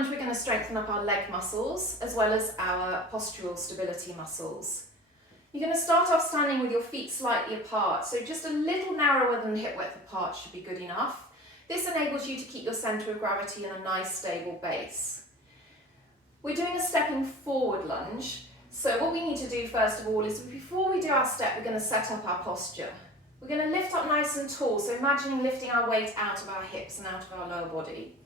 lunge, we're going to strengthen up our leg muscles as well as our postural stability muscles. You're going to start off standing with your feet slightly apart, so just a little narrower than hip width apart should be good enough. This enables you to keep your centre of gravity in a nice stable base. We're doing a stepping forward lunge, so what we need to do first of all is before we do our step, we're going to set up our posture. We're going to lift up nice and tall, so imagining lifting our weight out of our hips and out of our lower body.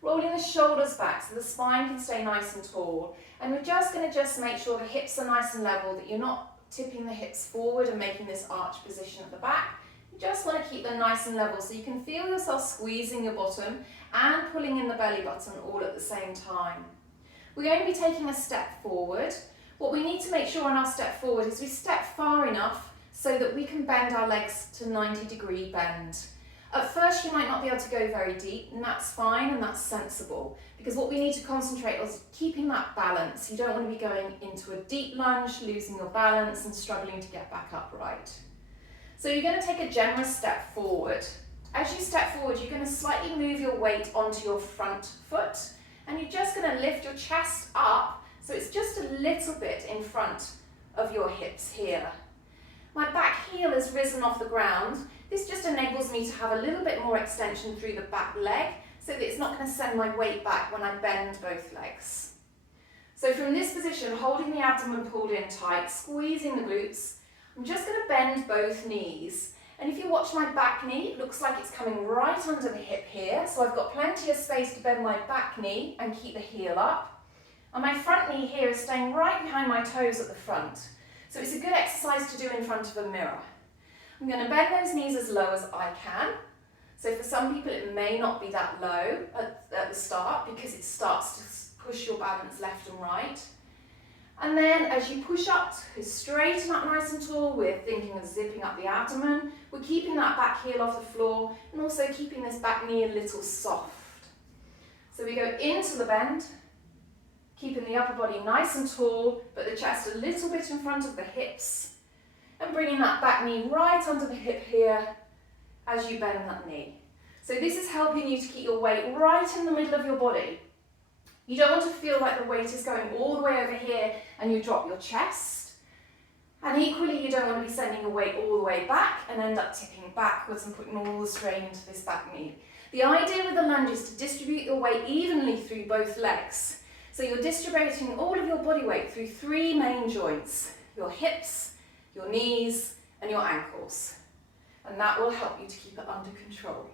Rolling the shoulders back so the spine can stay nice and tall, and we're just going to make sure the hips are nice and level, that you're not tipping the hips forward and making this arch position at the back. You just want to keep them nice and level so you can feel yourself squeezing your bottom and pulling in the belly button all at the same time. We're going to be taking a step forward. What we need to make sure on our step forward is we step far enough so that we can bend our legs to 90-degree bend. At first you might not be able to go very deep, and that's fine and that's sensible, because what we need to concentrate on is keeping that balance. You don't want to be going into a deep lunge, losing your balance and struggling to get back upright. So you're going to take a generous step forward. As you step forward, you're going to slightly move your weight onto your front foot, and you're just going to lift your chest up so it's just a little bit in front of your hips here. My back heel has risen off the ground. This just enables me to have a little bit more extension through the back leg so that it's not going to send my weight back when I bend both legs. So from this position, holding the abdomen pulled in tight, squeezing the glutes, I'm just going to bend both knees. And if you watch my back knee, it looks like it's coming right under the hip here. So I've got plenty of space to bend my back knee and keep the heel up. And my front knee here is staying right behind my toes at the front. So it's a good exercise to do in front of a mirror. I'm going to bend those knees as low as I can. So for some people it may not be that low at the start because it starts to push your balance left and right. And then as you push up, straighten up nice and tall, we're thinking of zipping up the abdomen. We're keeping that back heel off the floor and also keeping this back knee a little soft. So we go into the bend, keeping the upper body nice and tall, but the chest a little bit in front of the hips, and bringing that back knee right under the hip here as you bend that knee. So this is helping you to keep your weight right in the middle of your body. You don't want to feel like the weight is going all the way over here and you drop your chest. And equally, you don't want to be sending your weight all the way back and end up tipping backwards and putting all the strain into this back knee. The idea with the lunge is to distribute your weight evenly through both legs. So you're distributing all of your body weight through three main joints: your hips, your knees, and your ankles. And that will help you to keep it under control.